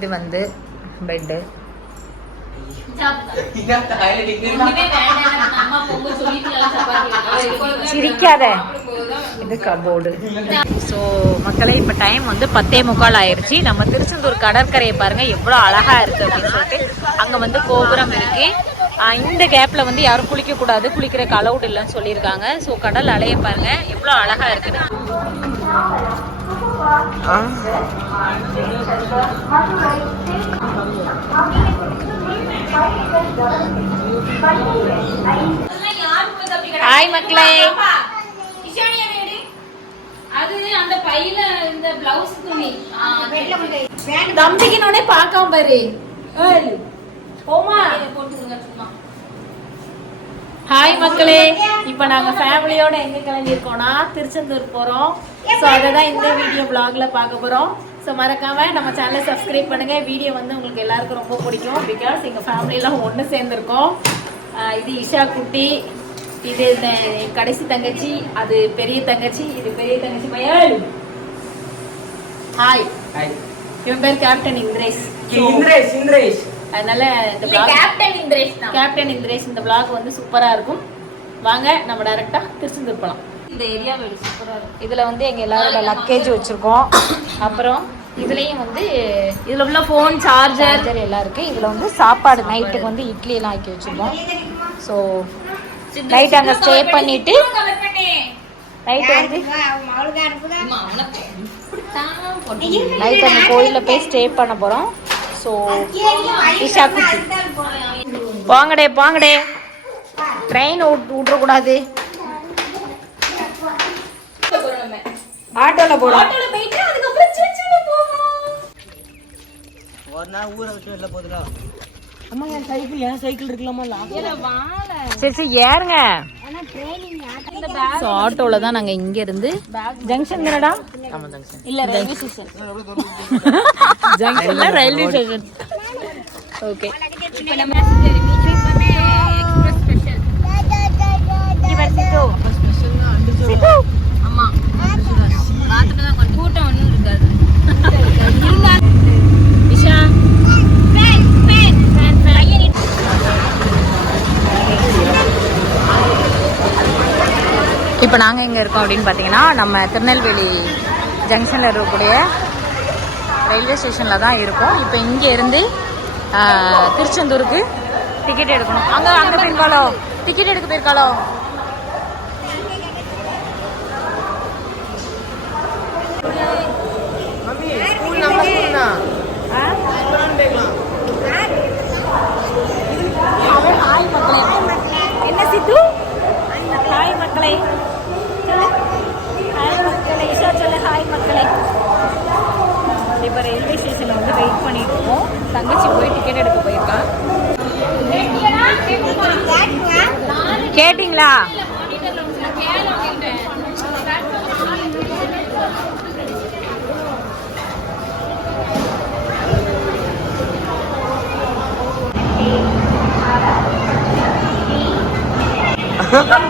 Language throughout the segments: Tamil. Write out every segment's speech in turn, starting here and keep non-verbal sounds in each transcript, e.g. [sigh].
இது வந்து பெட்டு சிரிக்காத. இது கபோர்டு ஸோ மக்களே இப்போ டைம் வந்து பத்தே முக்கால் ஆயிருச்சு. நம்ம திருச்செந்தூர் கடற்கரையை பாருங்க. எவ்வளோ அழகா இருக்கு அப்படின்னு சொல்லிட்டு. அங்கே வந்து கோபுரம் இருக்கு. இந்த கேப்ல வந்து யாரும் குளிக்க கூடாது. குளிக்கிறக்கு அலௌட் இல்லைன்னு சொல்லியிருக்காங்க. ஸோ கடல் அலைய பாருங்க. எவ்வளோ அழகா இருக்குன்னு ஹாய் மக்களே. அது அந்த பையில இந்த பிளவுஸ் துணி தம்பிக்கு பார்க்காம பாரு. ஓமா போட்டுருங்க சும்மா ஹாய் மக்களே. இப்போ நாங்க ஃபேமிலியோட எங்கே கிளம்பி இருக்கோம்னா திருச்செந்தூர் போறோம். ஸோ அதை தான் இந்த வீடியோ vlogல பார்க்க போறோம். ஸோ மறக்காம நம்ம சேனலை சப்ஸ்கிரைப் பண்ணுங்க. வீடியோ வந்து உங்களுக்கு எல்லாருக்கும் ரொம்ப பிடிக்கும். பிகாஸ் எங்க ஃபேமிலி எல்லாம் ஒன்று சேர்ந்துருக்கோம். இது இஷா குட்டி. இது இந்த கடைசி தங்கச்சி. அது பெரிய தங்கச்சி. இது பெரிய தங்கச்சி பையன் ஹாய் இவன் பேர் கேப்டன் இந்திரேஷ். இந்திரேஷ் இந்திரேஷ். அதனால இந்த கேப்டன் இந்திரேஷ் தான் கேப்டன் இந்திரேஷ் இந்த vlog வந்து சூப்பரா இருக்கும். வாங்க நம்ம டைரக்டா திருச்செந்தூர் போலாம் இந்த ஏரியா வீடு சூப்பரா இருக்கும் இதுல வந்து எங்க எல்லாரோட லக்கேஜ் வச்சிருக்கோம். அப்புறம் இதுலயும் வந்து இதுல உள்ள போன் சார்ஜர் எல்லாம் இருக்கு. இதுல வந்து சாப்பாடு நைட்டுக்கு வந்து இட்லி எல்லாம் ஆக்கி வச்சிருக்கோம். ஸோ நைட் அங்க ஸ்டே பண்ணிட்டு நைட் வந்து நைட் அந்த கோயில்ல போய் ஸ்டே பண்ண போறோம். ஸோ இஷா குட்டி போங்கடே போங்கடே ட்ரெயின் விட்டுறக்கூடாது ஆட்டோல போறோம். ஒரு நாள் ஊரை விட்டு வெளில போதுடா அம்மா என் சைக்கிள் என் சைக்கிள் இருக்கலாமா சரி சரி ஏறுங்க. ஆட்டோல தான் நாங்க இங்க இருந்து ஜங்ஷன் தானடா? இல்ல ரயில்வே ஸ்டேஷன் ஜங்ஷன்ல ரயில்வே ஸ்டேஷன் ஓகே ஆமா ராத்திரி தான் கொஞ்சம் கூட்டம் ஒன்றும் இருக்காது விஷா இப்போ நாங்கள் எங்கே இருக்கோம் அப்படின்னு பார்த்தீங்கன்னா நம்ம திருநெல்வேலி ஜங்ஷனில் இருக்கக்கூடிய ரயில்வே ஸ்டேஷனில் தான் இருக்கோம். இப்போ இங்கே இருந்து திருச்செந்தூருக்கு டிக்கெட் எடுக்கணும். அங்கே அங்கே போயிருக்காளோ? டிக்கெட் எடுக்க போயிருக்காளோ? என்ன சித்து? ஹாய் மக்களே சொல்லு ஹாய் மக்களே ஈஷா சொல்லு ஹாய் மக்களே இப்போ ரயில்வே ஸ்டேஷனில் வந்து வெயிட் பண்ணிட்டு இருக்கோம். தங்கச்சி போய் டிக்கெட் எடுக்க போயிருக்கா. கேட்டிங்களா? [laughs]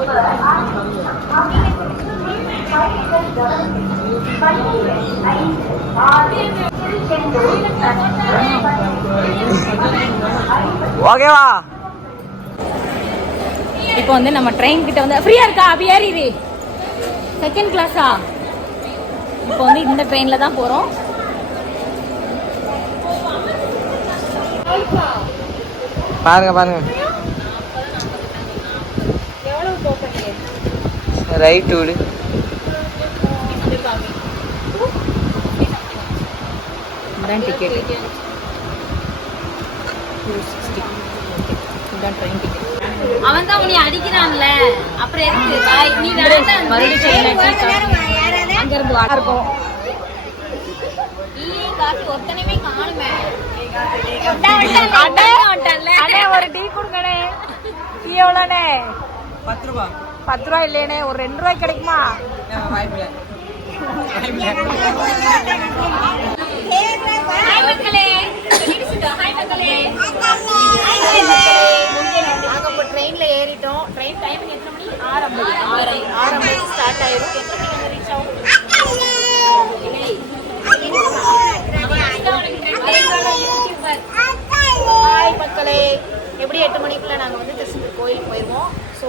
ஓகேவா இப்போ வந்து நம்ம ட்ரெயின் கிட்ட வந்து ஃப்ரீயா இருக்கா? அப்படி ஏறிடு. செகண்ட் கிளாஸா இப்போ வந்து இந்த ட்ரெயின்ல தான் போறோம். பாருங்க பாருங்க. ரைட் விடு. இதான் டிக்கெட் இதான் ட்ரெயின் டிக்கெட் அவன் தான் உன்னை அடிக்கிறான்ல. அப்புறம் எதுக்கு? பாய், நீ வேண்டாம் மறுபடியும் ட்ரெயின் வந்து வா இருக்கும். டீ காஃபி ஒருத்தனையுமே காணுமே. அண்ணே அண்ணே ஒரு டீ கொடுங்கண்ணே. டீ எவ்வளோண்ணே? பத்து ரூபா பத்து ரூபா ஒரு ரெண்டு ரூபாய் கிடைக்குமா? வாய்ப்பில்லை ஹாய் மக்களே ஹாய் மக்களே நாங்க இப்போ ட்ரெயின்ல ஏறிட்டோம் ட்ரெயின் டைம் எத்தனை மணி ஆறு ஐம்பது ஆறு ஆறு ஐம்பது ஸ்டார்ட் ஆயிரும் எத்தனை மணிக்கு வந்து ரீச் ஆகும் ஹாய் மக்களே எப்படி எட்டு மணிக்குள்ள நாங்க வந்து திருச்செந்தூர் கோயிலுக்கு போயிருவோம். ஸோ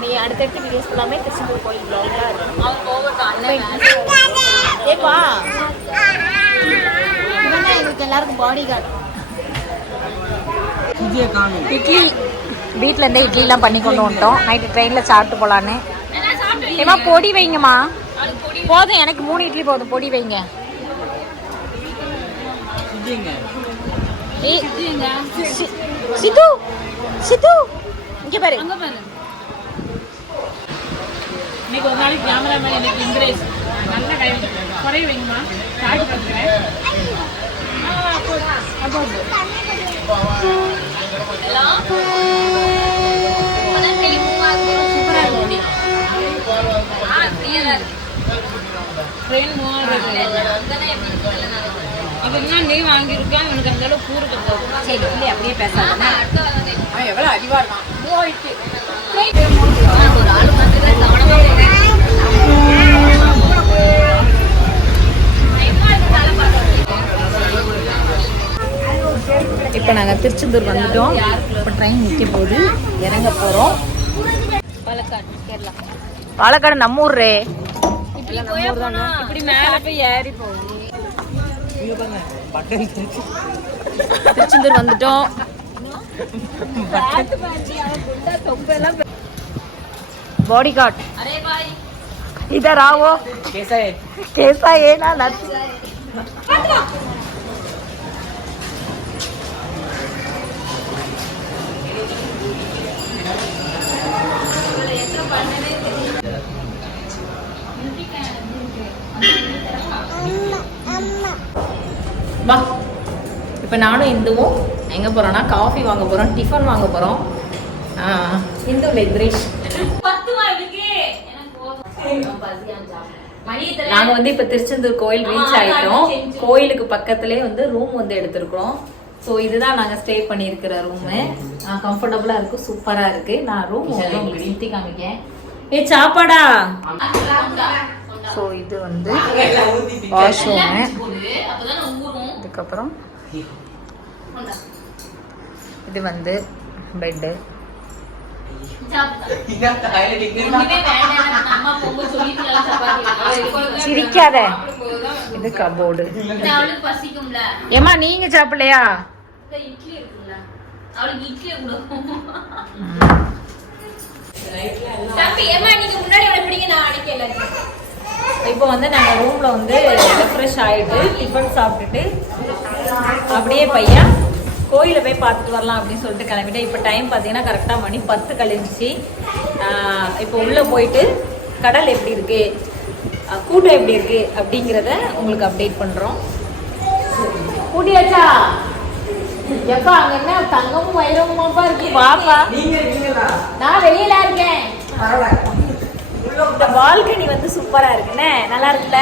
நீ அடுத்தடுத்த வீடியோஸ் எல்லாமே திருச்செந்தூர் கோயில் இருக்கும் போகட்டும் ஏப்பா? இவன் எங்களுக்கு எல்லாருக்கும் பாடி கார்டு இட்லி. வீட்ல இருந்தே இட்லிலாம் பண்ணி கொண்டு வந்துட்டோம். நைட்டு ட்ரெயினில் சாப்பிட்டு போகலான்னு ஏமா பொடி வைங்கம்மா. போதும் எனக்கு மூணு இட்லி போதும். பொடி வைங்க. சித்து. சித்து இங்க பாரு. இன்னைக்கு ஒரு நாளைக்கு கேமராமேன் எனக்கு இங்கிரேஸ் நல்ல கை குறைய வைங்கம்மா. சார்ஜ் பண்ணுறேன் ட்ரெயின் மூவாயிரம் அதுக்கு நீ வாங்கியிருக்கேன் எனக்கு அந்த அளவு கூறு கிடையாது சரி இல்லை அப்படியே பேசாத. அவன் எவ்வளோ அறிவா இருக்கான்? ஒரு ஆள் பார்த்துட்டு கவனமா இப்போ நாங்கள் திருச்செந்தூர் வந்துட்டோம். இப்போ ட்ரெயின் நிற்க போகுது இறங்க போகிறோம் பாலக்காடு கேரளா. பாலக்காடு நம்ம ஊர்ரே. இப்படி மேலே போய் ஏறி போகும் இங்க பாருங்க பட்டன் திருச்சி திருச்செந்தூர் வந்துட்டோம் பாடி கார்ட் इधर आओ कैसा है कैसा है ना लड़की Thank you. வா. இப்போ நானும் இந்துவும் எங்கே போகிறோன்னா காஃபி வாங்க போகிறோம் டிஃபன் வாங்க போகிறோம் இந்து இல்லை திரேஷ் பத்து இருக்கு எனக்கு போதும் பசியாஞ்சா மணி நாங்க வந்து இப்ப திருச்செந்தூர் கோயில் ரீச் ஆ, ஆயிட்டோம் reach ஆயிட்டோம். கோயிலுக்கு பக்கத்துலயே வந்து ரூம் வந்து எடுத்திருக்கிறோம். ஸோ இதுதான் நாங்க ஸ்டே பண்ணியிருக்கிற ரூமு கம்ஃபர்டபுளா இருக்கு சூப்பரா இருக்கு. நான் ரூம் உங்களுக்கு சுத்தி காமிக்கேன். ஏ சாப்பாடா? ஸோ இது வந்து வாஷ்ரூமு. அப்பதான் ஊரும் அதுக்கப்புறம் இது வந்து பெட்டு. சிரிக்காத. இது கபோர்டு. ஏமா நீங்க சாப்பிடலையா? இந்த இட்லி இருக்குல்ல அவளுக்கு இட்லி கொடுக்கும் தம்பி ஏமா நீங்க முன்னாடி இப்போ வந்து நாங்கள் ரூமில் வந்து ரெஃப்ரெஷ் ஆகிட்டு டிஃபன் சாப்பிட்டுட்டு அப்படியே பையன் கோயிலை போய் பார்த்துட்டு வரலாம் அப்படின்னு சொல்லிட்டு கிளம்பிட்டேன். இப்போ டைம் பார்த்தீங்கன்னா கரெக்டாக மணி பத்து கழிஞ்சிச்சு. இப்போ உள்ளே போயிட்டு கடல் எப்படி இருக்கு ஆஹ் கூட்டம் எப்படி இருக்கு அப்படிங்கிறத உங்களுக்கு அப்டேட் பண்ணுறோம் கூட்டியாச்சா? எப்பா அங்க என்ன தங்கமும் வைரமுமாப்பா இருக்கு? பாப்பா நீங்க இருக்கீங்களா? நான் வெளியில இருக்கேன். பரவாயில்ல. இந்த பால்கனி வந்து சூப்பரா இருக்குண்ணே. நல்லா இருக்குல்ல?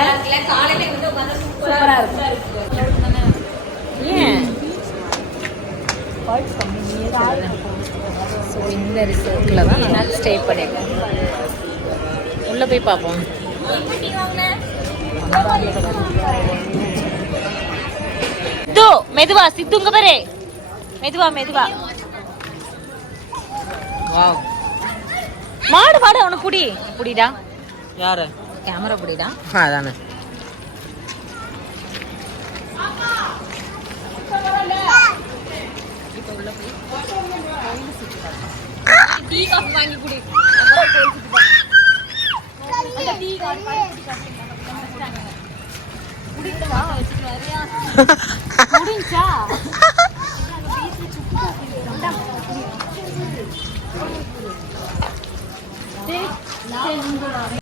காலையில வந்து உட்காந்து சூப்பரா இருக்கு ஏன்? ஸோ இந்த ரிசோர்ட்டில் தான் நாங்கள் ஸ்டே பண்ணியிருக்கோம் உள்ளே போய் பார்ப்போம். சித்து மெதுவா சித்துங்க பாரு. மெதுவா மெதுவா. மாடு மாடு அவனை புடி புடிடா யாரு? கேமரா புடிடா அதானே. டீ காஃபி வாங்கி குடி. அந்த டீ காஃபி